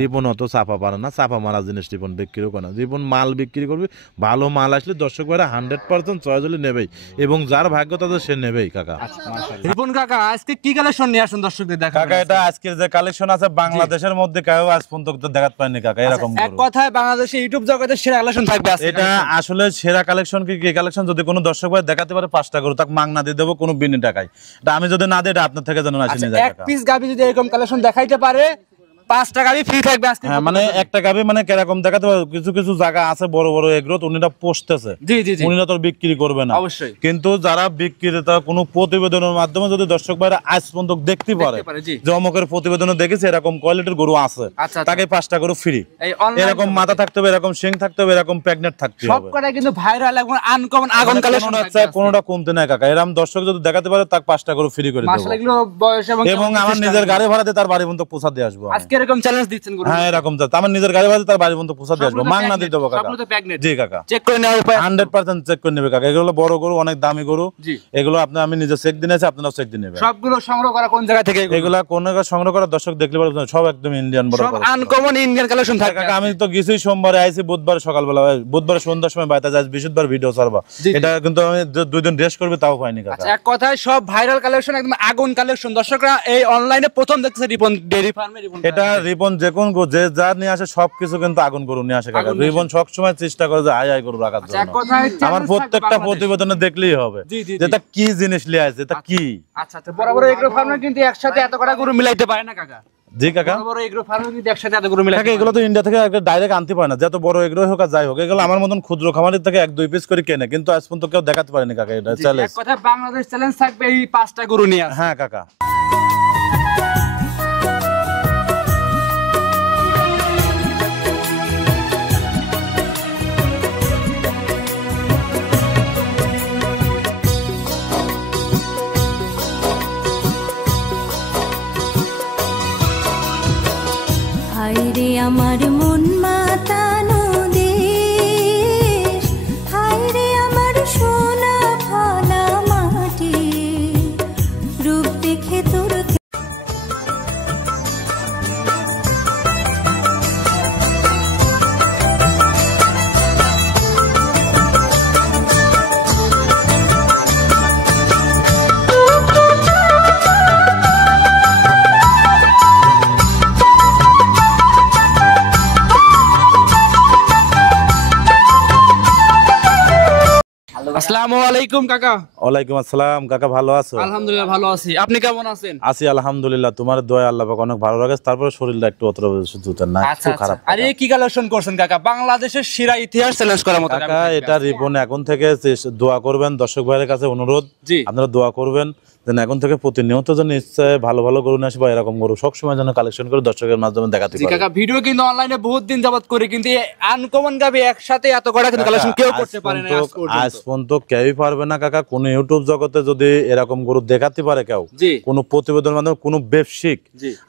রিপন অত চাপা পারে না, চাপা মারা জিনিস রিপন বিক্রিও করে না। রিপন মাল বিক্রি করবে, ভালো মাল আসলে দর্শক ভাইরা 100% চয়েস হলে নেবেই, এবং যার ভাগ্য তাদের সে নেবেই কাকা। রিপন কাকা আজকে কি কালেকশন নিয়ে আসুন দর্শকদের দেখা? কাকা এটা আজকের যে কালেকশন আছে বাংলাদেশের মধ্যে কেউ আজ পর্যন্ত দেখাতে পারেনি কাকা এরকম। এক কথায় বাংলাদেশে ইউটিউব জগতের সেরা কালেকশন থাকবে আজকে। এটা আসলে সেরা কালেকশন কি কালেকশন, যদি কোনো দর্শক ভাই দেখাতে পারে 5টা গরু তাকে মাগনা দিয়ে দেবো কোনো বিনি টাকায়। এটা আমি যদি না দিই এটা আপনার থেকে যেন আসেনি যায় এক পিস গাবি যদি এরকম কালেকশন দেখাইতে পারে 5 টাকা ফ্রি থাকবে আজকে। হ্যাঁ মানে একটা গাবি মানে কিরকম দেখাতে পারে, কিছু কিছু জায়গা আছে বড় বড় এগ্রো উনিরা পোষতেছে, জি জি জি উনিরা তো বিক্রি করবে না অবশ্যই, কিন্তু যারা বিক্রেতা কোনো প্রতিবেদনের মাধ্যমে যদি দর্শক ভাইরা আজ পর্যন্ত দেখতে পারে যে অমুকের প্রতিবেদনে দেখেছে এরকম কোয়ালিটির গরু আছে, তাকে 5টা গরু ফ্রি। এরকম মাথা থাকতে হবে, এরকম শিং থাকতে হবে, এরকম প্রেগনেন্ট থাকতে হবে, সবকটা কিন্তু ভাইরাল এবং আনকমন আগুন কালেকশন আছে, কোনোটা কমতে নাই কাকা। এরকম দর্শক যদি দেখাতে পারে তাকে 5টা গরু ফ্রি করে দেব। মাশাআল্লাহ এগুলো বয়স এবং আমার নিজের গাড়ি ভাড়া দিয়ে তার বাড়ি পর্যন্ত পৌঁছা দিয়ে আসবো। আজকে এরকম চ্যালেঞ্জ দিচ্ছেন গরু? হ্যাঁ এরকম তো আমার নিজের গাড়ি ভাড়া তার বাড়ি পর্যন্ত পৌঁছা দিয়ে আসবো, মাগনা দিয়ে দেবো কাকা। জি কাকা চেক করে নেওয়ার উপায় 100% চেক করে নেবে কাকা। এগুলো বড় গরু, অনেক দামি গরু, এগুলো আমি নিজে চেক দিয়ে নিয়েছি, আপনারাও চেক দিয়ে নেবেন। সবগুলো সংগ্রহ করা কোন জায়গা থেকে? এগুলা কোন জায়গা সংগ্রহ করা দর্শক দেখলে পারবেন, সব একদম ইন্ডিয়ান বড় সব আনকমন ইন্ডিয়ান কালেকশন থাকে কাকা। আমি তো গেছি সোমবারে, আইছি বুধবার সকালবেলা, বুধবার সন্ধ্যার সময় বাইরে যাই, বৃহস্পতিবার ভিডিও ছাড়বা। এটা কিন্তু আমি 2 দিন রেস্ট করবে তাও পাইনি কাকা। এক কথায় সব ভাইরাল কালেকশন, একদম আগুন কালেকশন। দর্শকরা এই অনলাইনে প্রথম দেখতেছে রিপন ডেইরি ফার্মে। এটা রিপন যে কোন যে যা নিয়ে আসে সবকিছু কিন্তু আগুন গরু নিয়ে আসে কাকা। রিপন সবসময় চেষ্টা করে যে হাই গরু রাখার জন্য। আমার প্রত্যেকটা প্রতিবেদনে দেখলেই হবে যেটা কি জিনিস নিয়ে আসে, এটা কি। আচ্ছা আচ্ছা, বড় বড় এগ্রো ফার্মে কিন্তু একসাথে এত কটা গরু মিলাইতে পারে না কাকা? জি কাকা, বড় বড় এগ্রো ফার্মে কিন্তু একসাথে এত গরু মিলাইতে কাকা এগুলো তো ইন্ডিয়া থেকে ডাইরেক্ট আনতে পারে না, যত বড় এগ্রো হোক আর যাই হোক। এগুলো আমার মতন ক্ষুদ্র খামারের থেকে 1-2 পিস করে কেনে, কিন্তু আজ পর্যন্ত কেউ দেখাতে পারেনি কাকা। এটা চ্যালেঞ্জ। এক কথা বাংলাদেশ চ্যালেঞ্জ থাকবে এই 5টা গরু নিয়ে। হ্যাঁ কাকা। হায়রে আমার মন মাতানো দেশ, হায়রে আমার সোনা ফলা মাটি, রূপ দেখে তোর আসসালামু আলাইকুম কাকা। ওয়ালাইকুম আসসালাম কাকা, ভালো আছো? আলহামদুলিল্লাহ ভালো আছি, আপনি কেমন আছেন? আছি আলহামদুলিল্লাহ, তোমার দয়া আল্লাহ পাক অনেক ভালো লাগে। তারপরে শরীরটা একটু অতটা সুযোগ না, একটু খারাপ। আরে কি কালেকশন করছেন কাকা? বাংলাদেশের সেরা ইতিহাস চ্যালেঞ্জ করার মতো কাকা। এটা রিপন এখন থেকে দোয়া করবেন, দর্শক ভাইয়ের কাছে অনুরোধ আপনারা দোয়া করবেন যেন এখন থেকে প্রতিনিয়ত যেন নিশ্চয় ভালো ভালো গরু নিয়ে আসবে, এরকম গরু সবসময় যেন কালেকশন করে দর্শকের মাধ্যমে দেখাতে পারে। কাকা ভিডিও কিন্তু অনলাইনে বহুত দিন যাবত করে, কিন্তু আনকমন গাবি একসাথে এত কটা কিন্তু কালেকশন কেউ করতে পারে না আজ পর্যন্ত। কেউই পারবে না কাকা। কোন ইউটিউব জগতে যদি এরকম গরু দেখাতে পারে কেউ, কোন প্রতিবেদনের মাধ্যমে, কোন ব্যবসায়িক,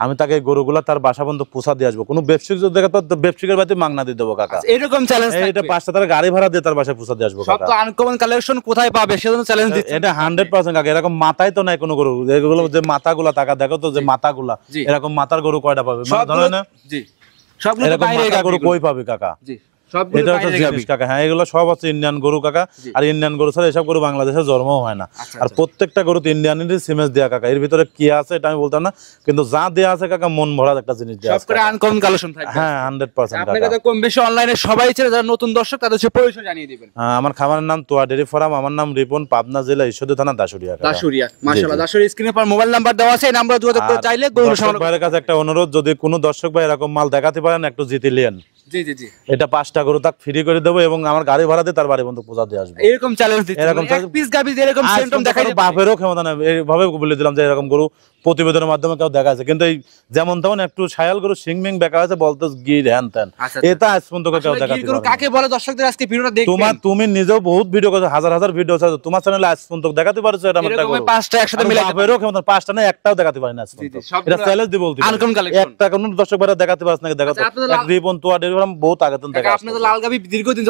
আমি তাকে গরুগুলা তার বাসা পর্যন্ত পৌঁছা দিয়ে আসবো। কোন ব্যবসায়িক যদি দেখাতে পারে ব্যবসায়িকের বাড়িতে মাগনা দিয়ে দেবো কাকা। এরকম চ্যালেঞ্জ এটা 5টা তার গাড়ি ভাড়া দিয়ে তার বাসায় পৌঁছা দিয়ে আসবো সব তো আনকমন কালেকশন কোথায় পাবে সেজন্য চ্যালেঞ্জ দিচ্ছি। এটা 100% কাকা। এরকম মাথায় তো নাই কোনো গরু। এগুলো যে মাথাগুলা টাকা দেখো তো, যে মাথাগুলা এরকম মাথার গরু কয়টা পাবে ধরে না? জি সবগুলো এরকম মাথার গরু কই পাবে কাকা? জি এটা হচ্ছে জিনিস কাকা। হ্যাঁ এগুলো সব হচ্ছে ইন্ডিয়ান গরু কাকা। আর ইন্ডিয়ান গরু ছাড়া এসব গরু বাংলাদেশে জন্মও হয় না। আর প্রত্যেকটা গরুতে ইন্ডিয়ানেরই সিমেন্স দেয়া কাকা। এর ভিতরে কি আছে এটা আমি বলতাম না, কিন্তু যা দেয়া আছে কাকা মন ভরা একটা জিনিস দেয়া আছে। সব করে আনকমন কালেকশন থাকবে। হ্যাঁ 100% কাকা। আপনাদের কম বেশি অনলাইনে সবাই ছিল, যারা নতুন দর্শক তাদের সাথে পরিচয় জানিয়ে দিবেন। হ্যাঁ আমার খামারের নাম তোয়া ডেইরি ফার্ম, আমার নাম রিপন, পাবনা জেলা ঈশ্বরদী থানা দাসুরিয়া। দাসুরিয়া মাশাআল্লাহ। দাসুরিয়া স্ক্রিনে পর মোবাইল নাম্বার দেওয়া আছে, এই নম্বরে যোগাযোগ করতে চাইলে গরু সংগ্রহ। ভাইয়ের কাছে একটা অনুরোধ, যদি কোনো দর্শক ভাই এরকম মাল দেখাতে পারেন একটু জিতে লিয়েন। জি জি জি এটা 5টা গরু তাক ফ্রি করে দেবো, এবং আমার গাড়ি ভাড়া দিয়ে তার বাড়ি পর্যন্ত পৌঁছা দিয়ে আসবে। এরকম চ্যালেঞ্জ দিচ্ছি, এরকম এক পিস গাবি দিয়ে এরকম সিস্টেম দেখাই দিই। বাপেরও ক্ষমতা না, এইভাবে বলে দিলাম যে এরকম গরু প্রতিবেদনের মাধ্যমে কেউ দেখা আছে, কিন্তু এই যেমন তেমন একটু ছায়াল গরু সিংমিং দেখা আছে বলতে গির হ্যান ত্যান, এটা আজ পর্যন্ত কেউ দেখাতে পারে না। কাকে বলে দর্শকদের আজকে ভিডিওটা দেখবেন। তুমি নিজেও বহুত ভিডিও করেছো, হাজার হাজার ভিডিও আছে তোমার চ্যানেলে, আজ পর্যন্ত দেখাতে পারছো এটা একটা গরু? 5টা একসাথে মিলাই বাপেরও ক্ষমতা 5টা না একটাও দেখাতে পারে না আজ পর্যন্ত। এটা চ্যালেঞ্জ দি বলতে একটা কোন দর্শক ভাইরা দেখাতে পারছ না, দেখাতে রিপন তোয়া ডেইরি ফার্ম বহুত আগে থেকে দেখা। আপনি তো লাল গাবি দীর্ঘদিন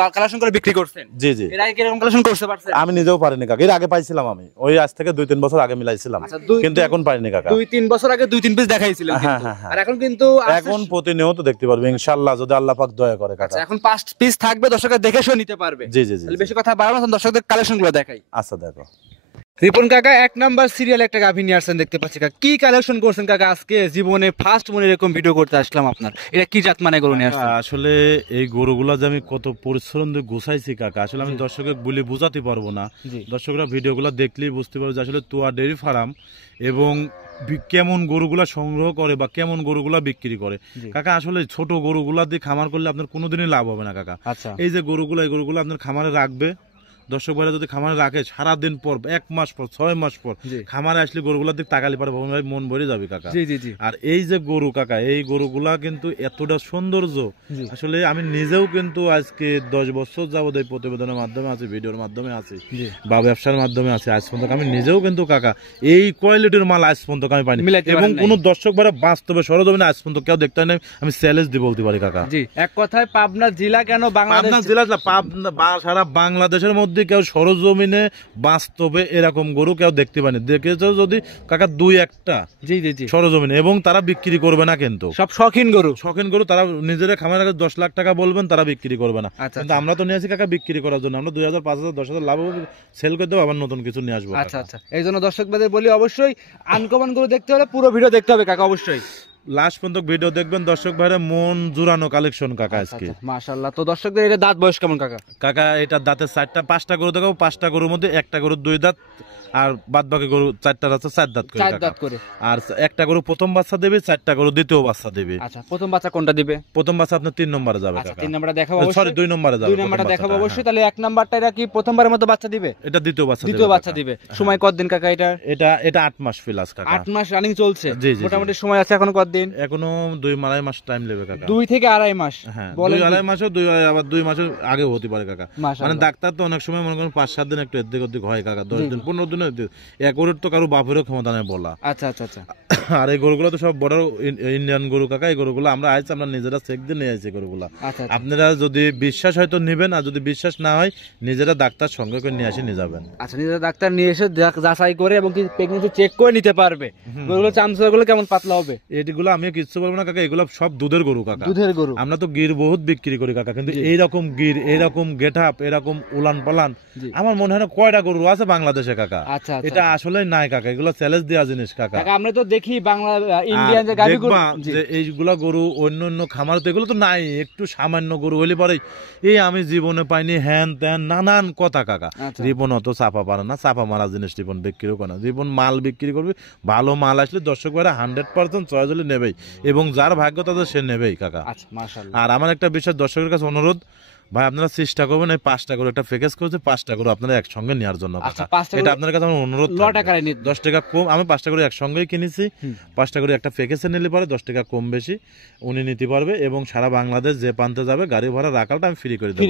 লাল কালেকশন করে বিক্রি করছেন। জি জি। এর আগে কি এরকম কালেকশন করতে পারছেন? আমি নিজেও পারিনি কাকা। এর আগে পাইছিলাম আমি, ওই আজ থেকে 2-3 বছর আগে মিলাইছিলাম, কিন্তু কিন্তু এখন পারিনি কাকা। 2-3 বছর আগে 2-3 পিস দেখাইছিলেন কিন্তু। আর এখন কিন্তু এখন প্রতিনিয়ত দেখতে পারবে ইনশাআল্লাহ, যদি আল্লাহ পাক দয়া করে কাকা। আচ্ছা, এখন 5 পিস থাকবে, দর্শকরা দেখে শুনে নিতে পারবে। জি জি জি। তাহলে বেশি কথা বাড়াবো না, দর্শকদের কালেকশনগুলো দেখাই। আচ্ছা দেখো রিপন কাকা 1 নাম্বার সিরিয়াল একটা গাভী নিয়ে আসছেন দেখতে পাচ্ছি কাকা। কি কালেকশন করছেন কাকা আজকে? জীবনে ফার্স্ট মনে এরকম ভিডিও করতে আসলাম আপনার। এটা কি জাত মানে গরু নিয়ে আসছেন? আসলে এই গরুগুলা যে আমি কত পরিশ্রম দিয়ে গোছাইছি কাকা, আসলে আমি দর্শকের বলে বোঝাতে পারবো না। দর্শকরা ভিডিওগুলো দেখলেই বুঝতে পারবে যে আসলে তোয়া ডেইরি ফার্ম এবং কেমন গরুগুলা সংগ্রহ করে বা কেমন গরুগুলা বিক্রি করে কাকা। আসলে ছোট গরুগুলা দিয়ে খামার করলে আপনার কোনোদিনই লাভ হবে না কাকা। এই যে গরুগুলা, এই গরুগুলো আপনার খামারে রাখবে, দর্শক ভাইরা যদি খামারে রাখে সারাদিন পর, 1 মাস পর, 6 মাস পর খামারে আসলে গরুগুলার দিকে তাকালি পারে ভাই মন ভরে যাবে কাকা। আর এই যে গরু কাকা, এই গরুগুলা কিন্তু এতটা সৌন্দর্য, আসলে আমি নিজেও কিন্তু আজকে 10 বছর যাবত এই প্রতিবেদনের মাধ্যমে আছি, ভিডিওর মাধ্যমে আছি বা ব্যবসার মাধ্যমে আছি, আজ পর্যন্ত আমি নিজেও কিন্তু কাকা এই কোয়ালিটির মাল আজ পর্যন্ত আমি পাইনি, এবং কোন দর্শক ভাইরা বাস্তবে সরজমিনে আজ পর্যন্ত কেউ দেখতে নাই। আমি চ্যালেঞ্জ দিয়ে বলতে পারি কাকা। এক কথায় পাবনা জেলা কেন, পাবনা জেলা, সারা বাংলাদেশের মধ্যে কেউ সরজমিনে বাস্তবে এরকম গরু কেউ দেখতে পায়নি। দেখেছো যদি কাকা 2-1টা সরজমিনে, এবং তারা বিক্রি করবে না, কিন্তু সব শখিন গরু। তারা নিজেরা খামারে 10 লাখ টাকা বলবেন, তারা বিক্রি করবে না। কিন্তু আমরা তো নিয়ে আসি কাকা বিক্রি করার জন্য। আমরা 2000, 5000, 10,000 লাভ সেল করে দেবো, আবার নতুন কিছু নিয়ে আসবো। আচ্ছা আচ্ছা, এই জন্য দর্শকদের বলি অবশ্যই আনকমন গরু দেখতে হলে পুরো ভিডিও দেখতে হবে কাকা, অবশ্যই লাস্ট পর্যন্ত ভিডিও দেখবেন। দর্শক ভাইরা মন জুড়ানো কালেকশন কাকা আজকে। মাশাআল্লাহ। তো দর্শকদের এটা দাঁত বয়স কেমন কাকা? কাকা এটা দাঁতের 5টা গরু দেখাবো। 5টা গরুর মধ্যে একটা গরু 2 দাঁত, আর বাদ বাকি গরু 4টা আছে 4 দাঁত করে। আর একটা গরু প্রথম বাচ্চা দেবে, 4টা গরু দ্বিতীয় বাচ্চা দেবে। আচ্ছা, প্রথম বাচ্চা কোনটা দিবে? প্রথম বাচ্চা আপনার 3 নম্বরে যাবে কাকা। 3 নম্বরে দেখাবো, সরি 2 নম্বরে যাবে। 2 নম্বরটা দেখাবো অবশ্যই। তাহলে 1 নম্বরটা এটা কি প্রথমবারের মতো বাচ্চা দিবে? এটা দ্বিতীয় বাচ্চা দিবে। সময় কতদিন কাকা এটা? এটা 8 মাস প্লাস কাকা। 8 মাস রানিং চলছে। মোটামুটি সময় আছে এখনো কতদিন? এখনো 2-2.5 মাস টাইম নেবে কাকা। 2 থেকে 2.5 মাস। হ্যাঁ, 2-2.5 মাসও, আবার 2 মাসের আগেও হতে পারে কাকা। মানে ডাক্তার তো অনেক সময় মনে করেন 5-7 দিন একটু এদিক ওদিক হয় কাকা, 10 দিন 15 দিন। একরের তো কারো বাপেরও ক্ষমতা নেই বলা। আচ্ছা আচ্ছা আচ্ছা। আর এই গরুগুলো তো সব বড় ইন্ডিয়ান গরু কাকা। এই গরুগুলো আমরা আইছি, আমরা নিজেরা চেক দিয়ে নিয়ে আইছি গরুগুলা। আপনারা যদি বিশ্বাস হয়তো নেবেন, আর যদি বিশ্বাস না হয় নিজেরা ডাক্তার সঙ্গে করে নিয়ে আসি নিয়ে যাবেন। আচ্ছা, নিজেরা ডাক্তার নিয়ে এসে যাচাই করে এবং কি প্রেগন্যান্সি চেক করে নিতে পারবে। গরুগুলো চামচাগুলো কেমন পাতলা হবে? এগুলো আমি কিচ্ছু বলবো না কাকা, এগুলো সব দুধের গরু কাকা। দুধের গরু। আমরা তো গির বহুত বিক্রি করি কাকা, কিন্তু এইরকম গির, এইরকম গেটআপ, এরকম উলান পালান আমার মনে হয় না কয়টা গরু আছে বাংলাদেশে কাকা। এটা আসলে নাই কাকা, এগুলো চ্যালেঞ্জ দেওয়া জিনিস কাকা। আমরা তো দেখি বাংলা ইন্ডিয়ান যে গাভী গরু, যে এইগুলা গরু অন্য অন্য খামার তো এগুলো তো নাই। একটু সামান্য গরু হইলে পরে এই আমি জীবনে পাইনি হ্যান ত্যান নানান কথা কাকা। রিপন অত চাপা পারে না, চাপা মারা জিনিস রিপন বিক্রিও করে না। রিপন মাল বিক্রি করবে, ভালো মাল আসলে দর্শক ভাইরা 100% চয়েস হলে নেবেই, এবং যার ভাগ্য তাদের সে নেবেই কাকা। আর আমার একটা বিষয় দর্শকের কাছে অনুরোধ, ভাই আপনারা চেষ্টা করবেন এই 5টা করে একটা প্যাকেজ করেছে, 5টা করে আপনারা একসঙ্গে নেওয়ার জন্য। এটা আপনার কাছে আমার অনুরোধ। 10 টাকা কম, আমি 5টা করে একসঙ্গেই কিনেছি। 5টা করে একটা প্যাকেজে নিলে পরে 10 টাকা কম বেশি উনি নিতে পারবে, এবং সারা বাংলাদেশ যে প্রান্তে যাবে গাড়ি ভাড়া রাখালটা আমি ফ্রি করে দেবো।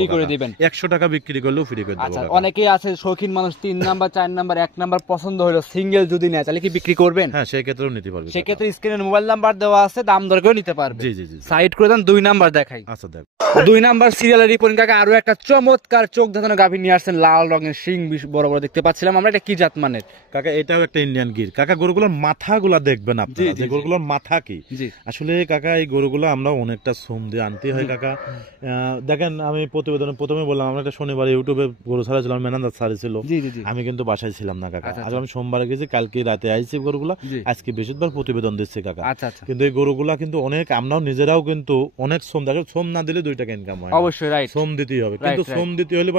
100 টাকা বিক্রি করলেও ফ্রি করে দেবো। অনেকেই আছে শৌখিন মানুষ, 3 নাম্বার 4 নাম্বার 1 নাম্বার পছন্দ হলো, সিঙ্গেল যদি নেয় তাহলে কি বিক্রি করবেন? হ্যাঁ, সেই ক্ষেত্রেও নিতে পারবে। সেই ক্ষেত্রে স্ক্রিনে মোবাইল নাম্বার দেওয়া আছে, দাম দর করে নিতে পারবে। জি জি জি। সাইড করে দেন। 2 নাম্বার দেখাই। আচ্ছা দেখ, 2 নাম্বার সিরিয়ালের রিপোর্টিং কাকা আরো একটা চমৎকার চোখ ধাঁধানো গাভী নিয়ে আসছেন, লাল রঙের শিং বড় বড় দেখতে পাচ্ছিলাম আমরা। এটা কি জাত মানের কাকা? এটাও একটা ইন্ডিয়ান গির কাকা। গরুগুলোর মাথাগুলা দেখবেন আপনারা, যে গরুগুলোর মাথা কি আসলে কাকা। এই গরুগুলো আমরা অনেকটা শ্রম দিয়ে আনতে হয় কাকা। দেখেন, আমি প্রতিবেদনে প্রথমে বললাম আমরা একটা শনিবার ইউটিউবে গরু ছাড়াছিলাম, মেনান্দার ছাড়িয়েছিল, আমি কিন্তু বাসায় ছিলাম না কাকা। আজ আমি সোমবারে গেছি, কালকে রাতে আইছি গরুগুলা, আজকে বৃহস্পতিবার প্রতিবেদন দিচ্ছে কাকা। কিন্তু এই গরুগুলা কিন্তু অনেক, আমরাও নিজেরাও কিন্তু অনেক শ্রম, দেখেন শ্রম না দিলে 2 টাকা ইনকাম হয়। অবশ্যই রাইট, শ্রম দিতেই হবে, কিন্তু শ্রম দিতে হলে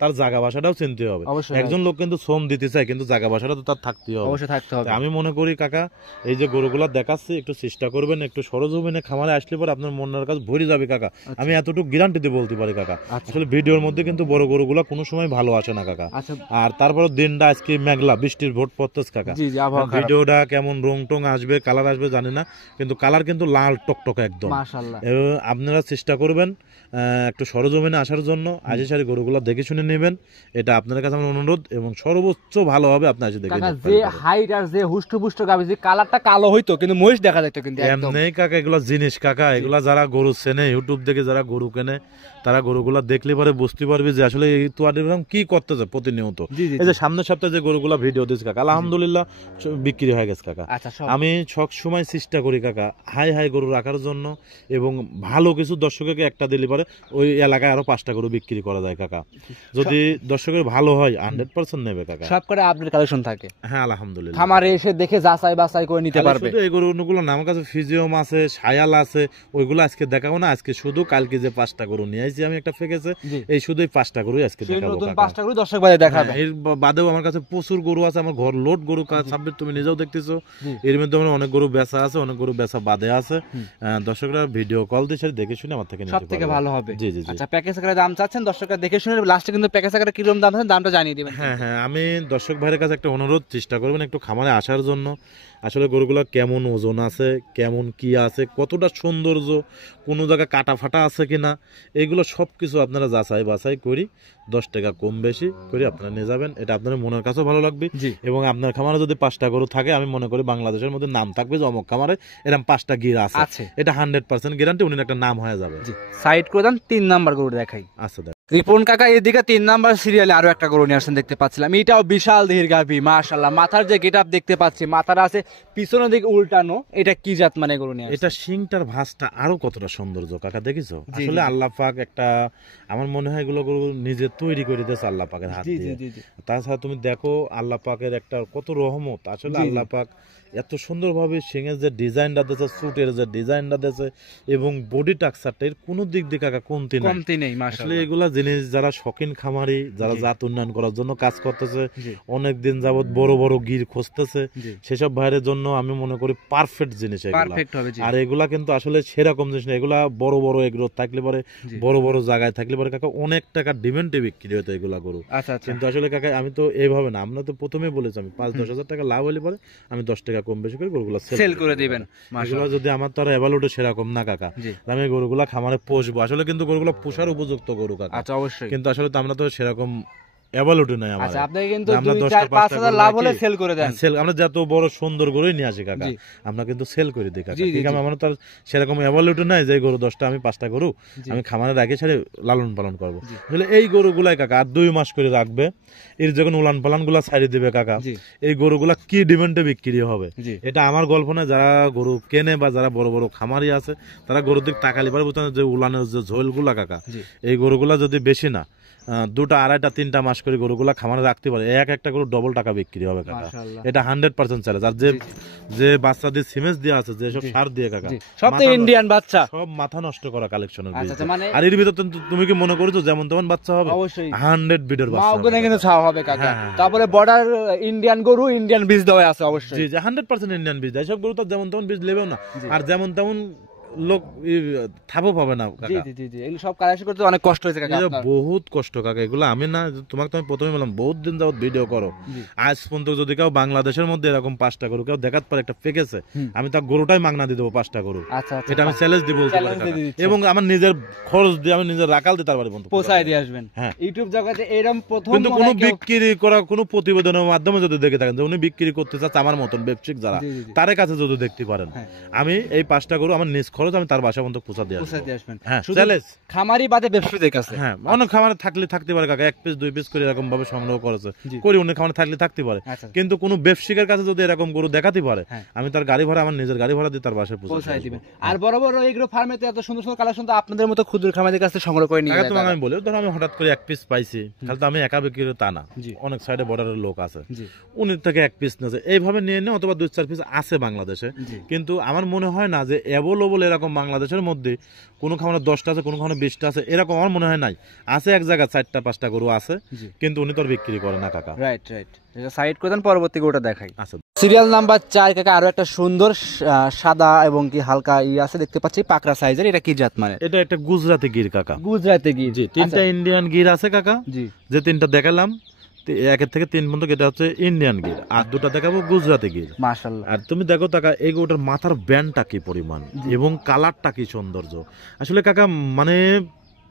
তার জায়গা বাসাটাও চিনতে হবে। একজন লোক কিন্তু শ্রম দিতে চায়, কিন্তু জায়গা বাসাটা তো তার থাকতে হবে। আমি মনে করি কাকা, এই যে গরুগুলা দেখাচ্ছি একটু চেষ্টা করবেন, একটু সরজমিনে খামারে আসলে পরে আপনার মনের কাছে ভরে যাবে কাকা। আমি এতটুকু গ্যারান্টি দিয়ে বলতে পারি কাকা। আসলে ভিডিওর মধ্যে কিন্তু বড় গরুগুলা কোনো সময় ভালো আসে না কাকা। আর তারপর দিনটা আজকে মেঘলা, বৃষ্টির ভোট পড়তেছে কাকা। ভিডিওটা কেমন রং টং আসবে, কালার আসবে জানি না, কিন্তু কালার কিন্তু লাল টকটকে একদম। আপনারা চেষ্টা করবেন একটু সরজমিনে হবেন আসার জন্য, আসি সারি গরুগুলো দেখে শুনে নেবেন, এটা আপনাদের কাছে আমার অনুরোধ, এবং সর্বোচ্চ ভালো হবে আপনি এসে দেখে কাকা যে হাইট আর যে হুষ্টপুষ্ট গাভী, যে কালারটা কালো হইতো কিন্তু মহিষ দেখা যেত কিন্তু একদম এমনি কাকা এগুলো জিনিস কাকা, এগুলা যারা গরু চেনে ইউটিউব দেখে যারা গরু কেনে তারা গরুগুলা দেখলে পরে বুঝতে পারবে যে আসলে এই তোয়াটির কি করতেছে প্রতিনিয়ত। এই যে সামনের সপ্তাহে যে গরুগুলা ভিডিও দিচ্ছে কাকা, আলহামদুলিল্লাহ বিক্রি হয়ে গেছে কাকা। আমি সব সময় চেষ্টা করি কাকা হাই হাই গরু রাখার জন্য, এবং ভালো কিছু দর্শককে একটা দিলে পরে ওই এলাকায় আরো 5টা গরু বিক্রি করা যায় কাকা। যদি দর্শকের ভালো হয় 100% নেবে কাকা। সব করে আপনার কালেকশন থাকে? হ্যাঁ আলহামদুলিল্লাহ, খামারে এসে দেখে যাচাই বাছাই করে নিতে পারবে। এই গরুগুলো আমার কাছে ফিজিওম আছে, সায়াল আছে, ওইগুলো আজকে দেখাবো না, আজকে শুধু কালকে যে 5টা গরু নিয়ে আইছি আমি একটা ফেকেছে, এই শুধু এই 5টা গরু আজকে দেখাবো কাকা। 5টা গরু দর্শক বাদে দেখাবে। এর বাদেও আমার কাছে প্রচুর গরু আছে, আমার ঘর লোড গরু সাবমিট, তুমি নিজেও দেখতেছো। এর মধ্যে আমার অনেক গরু বেচা আছে, অনেক গরু বেচা বাদে আছে। দর্শকরা ভিডিও কল দিয়ে দেখে শুনে আমার থেকে নিতে পারবে, সবথেকে ভালো হবে। জি জি। আচ্ছা, প্যাকেজ আকারে দাম চাচ্ছেন, দর্শকরা দেখে শুনে লাস্টে কিন্তু প্যাকেজ আকারে কিরকম দাম আছে দামটা জানিয়ে দিবেন। হ্যাঁ হ্যাঁ, আমি দর্শক ভাইয়ের কাছে একটা অনুরোধ, চেষ্টা করবেন একটু খামারে আসার জন্য। আসলে গরুগুলো কেমন ওজন আছে, কেমন কি আছে, কতটা সৌন্দর্য, কোনো জায়গায় কাটা ফাটা আছে কিনা, এগুলো সব কিছু আপনারা যাচাই বাছাই করি 10 টাকা কম বেশি করে আপনারা নিয়ে যাবেন, এটা আপনার মনের কাছেও ভালো লাগবে। এবং আপনার খামারে যদি 5টা গরু থাকে, আমি মনে করি বাংলাদেশের মধ্যে নাম থাকবে যে অমুক খামারে এরকম 5টা গির আছে, এটা 100% গ্যারান্টি, উনি একটা নাম হয়ে যাবে। সাইড করে দেন, 3 নাম্বার গরু দেখাই। আচ্ছা রিপন কাকা এদিকে 3 নাম্বার সিরিয়ালে আরো একটা গরু নিয়ে আসছেন দেখতে পাচ্ছিলাম, এটাও বিশাল দেহের গাভী, মাশাআল্লাহ। মাথার যে গেটআপ দেখতে পাচ্ছি, মাথাটা আছে পিছনের দিকে উল্টানো, এটা কি জাত মানে গরু নিয়ে? এটা শিংটার ভাঁজটা আরো কতটা সৌন্দর্য কাকা, দেখিছো? আসলে আল্লাহ পাক একটা, আমার মনে হয় এগুলো গরু নিজে তৈরি করে দিয়েছে আল্লাহ পাকের হাত দিয়ে। তাছাড়া তুমি দেখো আল্লাহ পাকের একটা কত রহমত, আসলে আল্লাহ পাক এত সুন্দরভাবে সিংয়ের যে ডিজাইনটা দিয়েছে, সুটের যে ডিজাইনটা দিয়েছে, এবং বডি টাক্সারটা এর কোনো দিক দিয়ে কাকা কমতি নেই। আসলে এগুলা জিনিস যারা শখিন খামারি, যারা জাত উন্নয়ন করার জন্য কাজ করতেছে, অনেকদিন যাবত বড় বড় গির খুঁজতেছে, সেসব ভাইয়ের জন্য আমি মনে করি পারফেক্ট জিনিস এগুলা। আর এগুলা কিন্তু আসলে সেরকম জিনিস না, এগুলা বড় বড় এগুলো থাকলে পরে, বড় বড় জায়গায় থাকলে পরে কাকা অনেক টাকা ডিমান্ডে বিক্রি হতো এগুলা গরু। কিন্তু আসলে কাকা আমি তো এইভাবে না, আমরা তো প্রথমেই বলেছি আমি 5-10 হাজার টাকা লাভ হলে পরে আমি 10 টাকা কম বেশি করে গরুগুলা সেল করে দিবেন। এগুলো যদি আমার তো আর এভালুটে সেরকম না কাকা, আমি গরুগুলা খামারে পোষবো, আসলে কিন্তু গরুগুলা পোষার উপযুক্ত গরু কাকা। আচ্ছা অবশ্যই, কিন্তু আসলে তো আমরা তো সেরকম এভালুটে নাই আমার। আচ্ছা, আপনি কিন্তু 2-4-5 হাজার লাভ হলে সেল করে দেন। সেল আমরা যত বড় সুন্দর গরুই নিয়ে আসি কাকা, আমরা কিন্তু সেল করে দিই কাকা। ঠিক আছে, আমার তো সেরকম এভালুটে নাই যে গরু 10টা আমি 5টা গরু আমি খামারে রাখি ছেড়ে লালন পালন করবো। আসলে এই গরুগুলাই কাকা আর 2 মাস করে রাখবে, এর যখন উলান পালান গুলা ছাড়িয়ে দিবে কাকা, এই গরুগুলা কি ডিমান্ডে বিক্রি হবে এটা আমার গল্প না। যারা গরু কেনে বা যারা বড় বড় খামারি আছে, তারা গরুর দিক টাকালি পারে বুঝতে, যে উলানের যে ঝোলগুলা কাকা, এই গরুগুলা যদি বেশি না 2টা 2.5-3টা মাস করে গরুগুলা খামারে রাখতে পারে, একটা গরু ডবল টাকা বিক্রি হবে কাকা, এটা 100% চ্যালেঞ্জ। আর যে বাচ্চা দিয়ে সিমেন্স দিয়ে আছে, যে সব সার দিয়ে কাকা, সব তো ইন্ডিয়ান বাচ্চা, সব মাথা নষ্ট করা কালেকশনের। আর এর ভিতর তুমি কি মনে করছো যেমন তেমন বাচ্চা হবে? অবশ্যই 100 বিডের বাচ্চা হবে, কিন্তু ছাওয়া হবে কাকা। তারপরে বর্ডার ইন্ডিয়ান গরু, ইন্ডিয়ান বীজ দেওয়া আছে অবশ্যই। জি 100% ইন্ডিয়ান বীজ দেয়, সব গরু তো যেমন তেমন বীজ লেবেও না, আর যেমন তেমন লোক থাপও পাবে না কাকা। জি জি জি, এগুলো সব কালেকশন করতে অনেক কষ্ট হয়েছে কাকা, আপনার বহুত কষ্ট কাকা। এগুলো আমি না, তোমাকে তো আমি প্রথমে বললাম বহুত দিন যাবত ভিডিও করো, আজ পর্যন্ত যদি কেউ বাংলাদেশের মধ্যে এরকম 5টা গরু কেউ দেখাতে পারে একটা ফেকেছে, আমি তার গরুটাই মাগনা দিয়ে দেবো 5টা গরু। এটা আমি চ্যালেঞ্জ দিব বলতে পারি, এবং আমার নিজের খরচ দিয়ে আমি নিজের রাখাল দিয়ে তার বাড়ি পর্যন্ত পৌঁছায় দিয়ে আসবেন। হ্যাঁ, ইউটিউব জগতে এরকম প্রথম, কিন্তু কোনো বিক্রি করা কোনো প্রতিবেদনের মাধ্যমে যদি দেখে থাকেন যে উনি বিক্রি করতে চাচ্ছে আমার মতন ব্যবসায়িক যারা, তার কাছে যদি দেখতে পারেন, আমি এই 5টা গরু আমার নিজ খরচ আমি তার বাসা পর্যন্ত পৌঁছা দিয়ে আসবেন। হ্যাঁ, চ্যালেঞ্জ খামারি বাদে ব্যবসায়ীদের কাছে। হ্যাঁ, অনেক খামারে থাকতে পারে কাকা, 1 পিস 2 পিস করে এরকম ভাবে সংগ্রহ করেছে করি, উনি খামারে থাকতে পারে, কিন্তু কোনো ব্যবসায়ীর কাছে যদি এরকম গরু দেখাতে পারে, আমি তার গাড়ি ভাড়া, আমার নিজের গাড়ি ভাড়া দিয়ে তার বাসায় পৌঁছায় দিবেন। আর বড় বড় এগ্রো ফার্মেতে এত সুন্দর সুন্দর কালেকশন তো আপনাদের মতো ক্ষুদ্র খামারিদের কাছে সংগ্রহ করে নিয়ে যায়। তোমাকে আমি বলি, ধরো আমি হঠাৎ করে 1 পিস পাইছি, খালি তো আমি একা বিক্রি তা না, অনেক সাইডে বর্ডারের লোক আছে, উনি থেকে 1 পিস নেছে, এইভাবে নিয়ে নেয়, অথবা 2-4 পিস আছে বাংলাদেশে। কিন্তু আমার মনে হয় না যে অ্যাভেলেবল এরকম বাংলাদেশের মধ্যে কোনো খামারে 10টা আছে, কোনো খামারে 20টা আছে, এরকম আমার মনে হয় নাই। আছে এক জায়গায় 4টা-5টা গরু আছে, কিন্তু উনি তো বিক্রি করে না কাকা। রাইট রাইট, এটা সাইড করে দেন, পরবর্তী গরুটা দেখাই। আচ্ছা, সিরিয়াল নাম্বার 4 কাকা, আরো একটা সুন্দর সাদা এবং কি হালকা আছে দেখতে পাচ্ছি, পাকড়া সাইজের, এটা কি জাত মানে? এটা একটা গুজরাটি গির কাকা। গুজরাটি গির, জি। 3টা ইন্ডিয়ান গির আছে কাকা, জি, যে 3টা দেখালাম, 1 থেকে 3 পর্যন্ত, এটা হচ্ছে ইন্ডিয়ান গির, আর 2টা দেখাবো গুজরাটি গির। মাশাআল্লাহ। আর তুমি দেখো কাকা, এই গরুটার মাথার ব্যান্ডটা কি পরিমাণ এবং কালারটা কি সৌন্দর্য, আসলে কাকা মানে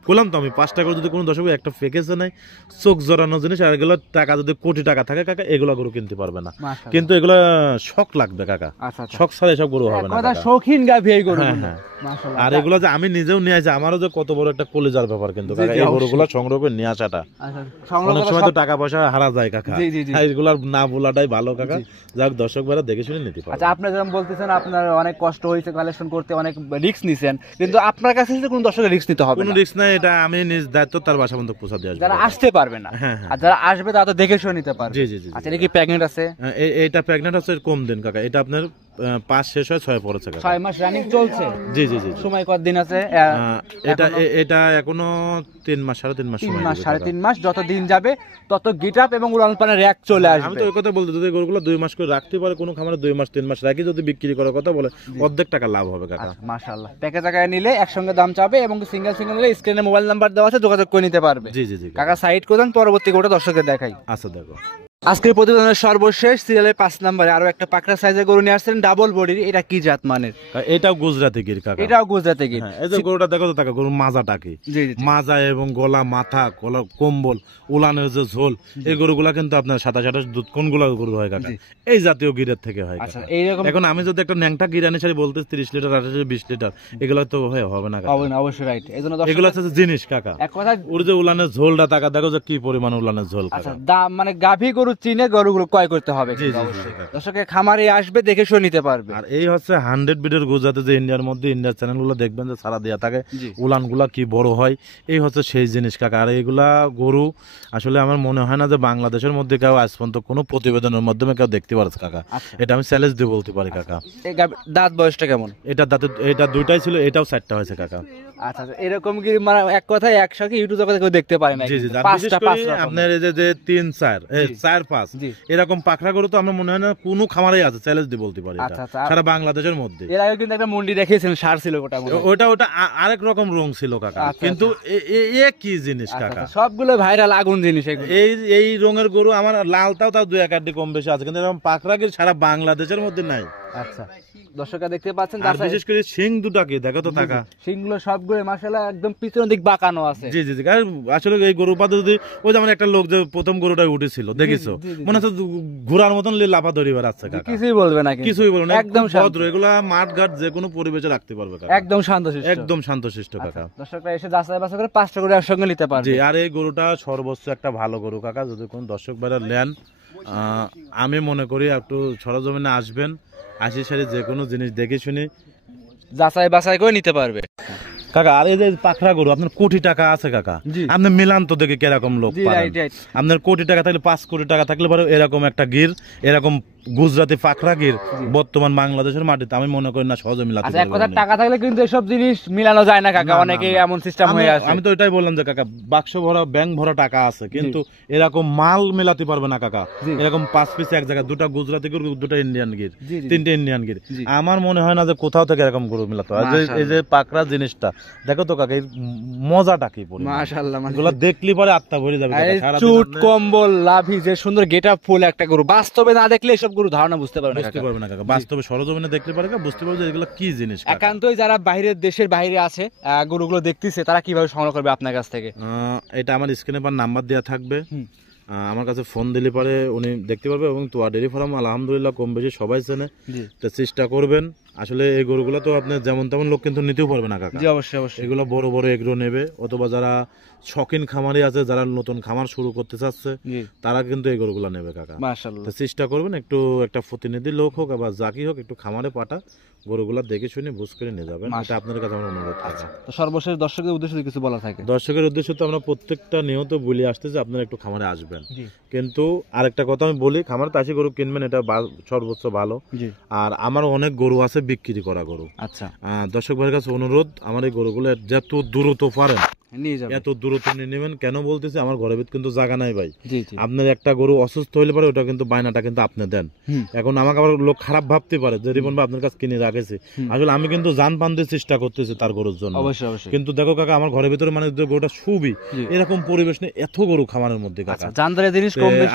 বললাম তো আমি 5 টাকা যদি কোনো দর্শক একটা ফেকেছে নাই চোখ জড়ানো জিনিস, আর এগুলো টাকা যদি কোটি টাকা থাকে কাকা এগুলো গরু কিনতে পারবে না, কিন্তু এগুলো শখ লাগবে কাকা। শখ ছাড়া এসব গরু হবে না, কথা শৌখিন গাভী এই গরু। আর এগুলো যে আমি নিজেও নিয়ে আসি, আমারও যে কত বড় একটা কলিজার ব্যাপার কিন্তু কাকা, এই গরুগুলো সংগ্রহ করে নিয়ে আসাটা। অনেক সময় তো টাকা পয়সা হারা যায় কাকা, এইগুলা না বলাটাই ভালো কাকা। যাক দর্শক ভাইরা দেখে শুনে নিতে পারে। আচ্ছা, আপনি যেমন বলতেছেন আপনার অনেক কষ্ট হয়েছে কালেকশন করতে, অনেক রিস্ক নিছেন, কিন্তু আপনার কাছে কোনো দর্শকের রিস্ক নিতে হবে না। কোনো রিস্ক নাই, এটা আমি নিজ দায়িত্ব তার বাসা পর্যন্ত পৌঁছা দিয়ে আসবো। যারা আসতে পারবে না আর যারা আসবে তারা তো দেখে শুনে নিতে পারবে। জি জি জি। আচ্ছা, এটা কি প্রেগন্যান্ট আছে? এইটা প্রেগন্যান্ট আছে কম দিন কাকা, এটা আপনার 5 শেষ হয় 6 পড়েছে কাকা। 6 মাস রানিং চলছে। জি জি জি। সময় কত দিন আছে? এটা এখনো 3 মাস 3.5 মাস সময়। 3.5 মাস। যত দিন যাবে তত গিটআপ এবং উড়ান পানের র‍্যাক চলে আসবে। আমি তো এই কথা বলতে, যদি গরুগুলো 2 মাস করে রাখতে পারে কোনো খামারে, 2 মাস 3 মাস রাখি যদি বিক্রি করার কথা বলে অর্ধেক টাকা লাভ হবে কাকা। মাশাআল্লাহ। প্যাকেজ আকারে নিলে একসঙ্গে দাম চাবে এবং সিঙ্গেল নিলে স্ক্রিনে মোবাইল নাম্বার দেওয়া আছে, যোগাযোগ করে নিতে পারবে। জি জি জি কাকা সাইড করে দেন, পরবর্তী গরুটা দর্শকদের দেখাই। আচ্ছা দেখো, আজকের প্রতিবেদনের সর্বশেষ সিরিয়ালের 5 নম্বরে আরো একটা পাকড়া সাইজের গরু নিয়ে আসছেন, ডাবল বডির। এটা কি জাত মানের? এটাও গুজরাটি গির কাকা। এটাও গুজরাটি গির। এই যে গরুটা দেখো তো কাকা, গরুর মাজাটা কি, মাজা এবং গলা, মাথা, গলা, কম্বল, উলানের যে ঝোল, এই গরুগুলা কিন্তু আপনার 27-28 দুধ কোনগুলা গরু হয় কাকা? এই জাতীয় গিরের থেকে হয় কাকা। এখন আমি যদি একটা ন্যাংটা গির আনি সারি বলতে 30 লিটার 28 20 লিটার, এগুলো তো হবে না কাকা। হবে না, অবশ্যই রাইট। এজন্য এগুলো হচ্ছে জিনিস কাকা। এক কথা, ওর যে উলানের ঝোলটা টাকা দেখো যে কি পরিমাণ উলানের ঝোল কাকা। আচ্ছা, দাম মানে গাভী গরু চিনে গরুগুলো ক্রয় করতে হবে। দর্শকের খামারে আসবে, দেখে শুনে নিতে পারবে। আর এই হচ্ছে 100 বিটের গুজরাতে যে ইন্ডিয়ার মধ্যে ইন্ডিয়ার চ্যানেলগুলো দেখবেন যে সারা দেয়া থাকে, উলানগুলা কি বড় হয়, এই হচ্ছে সেই জিনিস কাকা। আর এইগুলা গরু আসলে আমার মনে হয় না যে বাংলাদেশের মধ্যে কেউ আজ পর্যন্ত কোনো প্রতিবেদনের মাধ্যমে কেউ দেখতে পারছে কাকা। এটা আমি চ্যালেঞ্জ দিয়ে বলতে পারি কাকা। দাঁত বয়সটা কেমন? এটা দুইটাই ছিল, এটাও 4টা হয়েছে কাকা। আচ্ছা, এরকম কি মানে এক কথায় একসাথে ইউটিউব জগতে কেউ দেখতে পারে না? জি জি। আপনার এই যে 3 4 4 5 এরকম পাকড়া গরু তো আমরা মনে হয় না কোনো খামারেই আছে, চ্যালেঞ্জ দিয়ে বলতে পারি সারা বাংলাদেশের মধ্যে। এর আগে কিন্তু একটা মন্ডি দেখিয়েছিলেন, সার ছিল ওটা আরেক রকম রং ছিল কাকা, কিন্তু এ কি জিনিস কাকা? সবগুলো ভাইরাল আগুন জিনিস। এই রঙের গরু আমার লালটাও তাও 2-1 আড্ডি কম বেশি আছে, কিন্তু এরকম পাকড়া গির সারা বাংলাদেশের মধ্যে নাই। আচ্ছা, দর্শকরা দেখতে পাচ্ছেন, বিশেষ করে শিং দুটাকে দেখো তো টাকা, শিংগুলো সবগুলো মাশাআল্লাহ একদম পিছনের দিক বাঁকানো আছে। জি জি জি। আসলে এই গরু পাতে যদি ওই যেমন একটা লোক যে প্রথম গরুটা উঠেছিল দেখিছো, মনে হচ্ছে ঘোড়ার মতন লাফা দড়ি বেড়াচ্ছে কাকা। কিছুই বলবে না, কিছুই বলবে না, একদম ভদ্র। এগুলা মাঠ ঘাট যে কোনো পরিবেশে রাখতে পারবে কাকা, একদম শান্তশিষ্ট, একদম শান্তশিষ্ট কাকা। দর্শকরা এসে যাচাই বাছাই করে 5টা করে একসঙ্গে নিতে পারবে। জি। আর এই গরুটা সর্বোচ্চ একটা ভালো গরু কাকা, যদি কোন দর্শক ভাইরা নেন, আমি মনে করি একটু সরজমিনে আসবেন, আসি সারি যে কোনো জিনিস দেখে শুনে যাচাই বাছাই করে নিতে পারবে কাকা। আর এই যে পাকড়া গরু আপনার কোটি টাকা আছে কাকা, আপনি মিলান তো দেখে কিরকম লোক পাবেন। আপনার কোটি টাকা থাকলে 5 কোটি টাকা থাকলে পরে এরকম একটা গির, এরকম গুজরাটি পাকড়া গির বর্তমান বাংলাদেশের মাটিতে আমি মনে করি না সহজে মিলাতে পারবে। এক কথা, টাকা থাকলে কিন্তু এসব জিনিস মিলানো যায় না কাকা, অনেকে এমন সিস্টেম হয়ে আছে। আমি তো এটাই বললাম যে কাকা, বাক্স ভরা ব্যাংক ভরা টাকা আছে, কিন্তু এরকম মাল মিলাতে পারবে না কাকা। এরকম 5 পিস এক জায়গায়, 2টা গুজরাটি গরু, 2টা ইন্ডিয়ান গির, 3টে ইন্ডিয়ান গির, আমার মনে হয় না যে কোথাও থেকে এরকম গরু মিলাতে হয়। এই যে পাকড়া জিনিসটা দেখো তো কাকা, এই মজাটা কি পরিমাণ মাশাআল্লাহ, এগুলো দেখলি পরে আত্মা ভরে যাবে কাকা। চুট কম্বল লাভি যে সুন্দর গেটআপ ফুল একটা গরু, বাস্তবে না দেখলে এসব গরু ধারণা বুঝতে পারবে না কাকা। বাস্তবে সরজমিনে দেখতে পারে কাকা, বুঝতে পারবে যে এগুলো কি জিনিস। একান্তই যারা বাইরের দেশের বাইরে আছে গরুগুলো দেখতেছে, তারা কিভাবে সংগ্রহ করবে আপনার কাছ থেকে? এটা আমার স্ক্রিনে পর নাম্বার দেওয়া থাকবে, আমার কাছে ফোন দিলে পরে উনি দেখতে পারবে। এবং তোয়া ডেয়ারি ফার্ম আলহামদুলিল্লাহ কম বেশি সবাই চেনে, তো চেষ্টা করবেন। আসলে এই গরুগুলো তো আপনি যেমন তেমন লোক কিন্তু নিতেও পারবে না কাকা। জি অবশ্যই অবশ্যই। এগুলো বড় বড় এগ্রো নেবে, অথবা যারা শখিন খামারি আছে, যারা নতুন খামার শুরু করতে চাচ্ছে, তারা কিন্তু এই গরুগুলো নেবে কাকা। মাশাআল্লাহ। তো চেষ্টা করবেন একটু, একটা প্রতিনিধি লোক হোক বা যাকি হোক, একটু খামারে পাঠা গরুগুলা দেখে শুনে বুঝ করে নিয়ে যাবেন, এটা আপনাদের কাছে আমার অনুরোধ থাকে। তো সর্বশেষ দর্শকের উদ্দেশ্যে কিছু বলা থাকে? দর্শকের উদ্দেশ্যে তো আমরা প্রত্যেকটা নিয়ত বলে আসতে যে আপনারা একটু খামারে আসবেন, কিন্তু আরেকটা কথা আমি বলি, খামারে তাসি গরু কিনবেন, এটা সর্বোচ্চ ভালো। আর আমার অনেক গরু আছে বিক্রি করা গরু। আচ্ছা, দর্শক ভাইয়ের কাছে অনুরোধ, আমার এই গরুগুলো যত দ্রুত পারেন এত দূরত্ব নিয়ে নেবেন। কেন বলতেছি, আমার ঘরের ভিতরে কিন্তু জায়গা নাই ভাই। আপনার একটা গরু অসুস্থ হইলে পারে, ওটা কিন্তু বায়নাটা কিন্তু আপনি দেন। এখন আমাকে আবার লোক খারাপ ভাবতে পারে যে রিপন ভাই আপনার কাছে কিনে রাখেছি, আসলে আমি কিন্তু জান পান দিয়ে চেষ্টা করতেছি তার গরুর জন্য। কিন্তু দেখো কাকা, আমার ঘরের ভিতরে মানে গরুটা শুবি, এরকম পরিবেশ নেই এত গরু খামারের মধ্যে কাকা।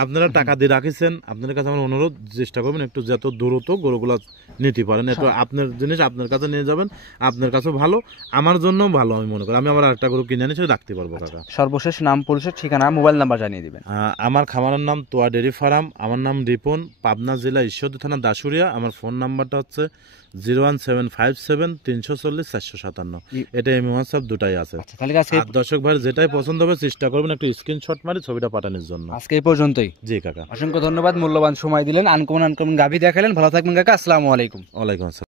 আপনারা টাকা দিয়ে রাখিছেন, আপনাদের কাছে আমার অনুরোধ, চেষ্টা করবেন একটু যত দ্রুত গরুগুলা নিতে পারেন। একটু আপনার জিনিস আপনার কাছে নিয়ে যাবেন, আপনার কাছে ভালো, আমার জন্য ভালো আমি মনে করি। আমি আমার একটা গরু কিনে এনে রাখতে পারবো কাকা। সর্বশেষ নাম, পরিচয়, ঠিকানা, মোবাইল নাম্বার জানিয়ে দিবেন। আমার খামারের নাম তোয়া ডেরি ফার্ম, আমার নাম রিপন, পাবনা জেলা ঈশ্বরদী থানা দাসুরিয়া। আমার ফোন নাম্বারটা হচ্ছে 01757 340 457। এটা এমনি হোয়াটসঅ্যাপ দুটাই আছে। আর দর্শক ভাই যেটাই পছন্দ হবে চেষ্টা করবেন একটু স্ক্রিনশট মারি ছবিটা পাঠানোর জন্য। আজকে এই পর্যন্তই। জি কাকা, অসংখ্য ধন্যবাদ, মূল্যবান সময় দিলেন, আনকমন গাভী দেখালেন। ভালো থাকবেন কাকা, আসসালামু আলাইকুম। ওয়ালাইকুম আসসালাম।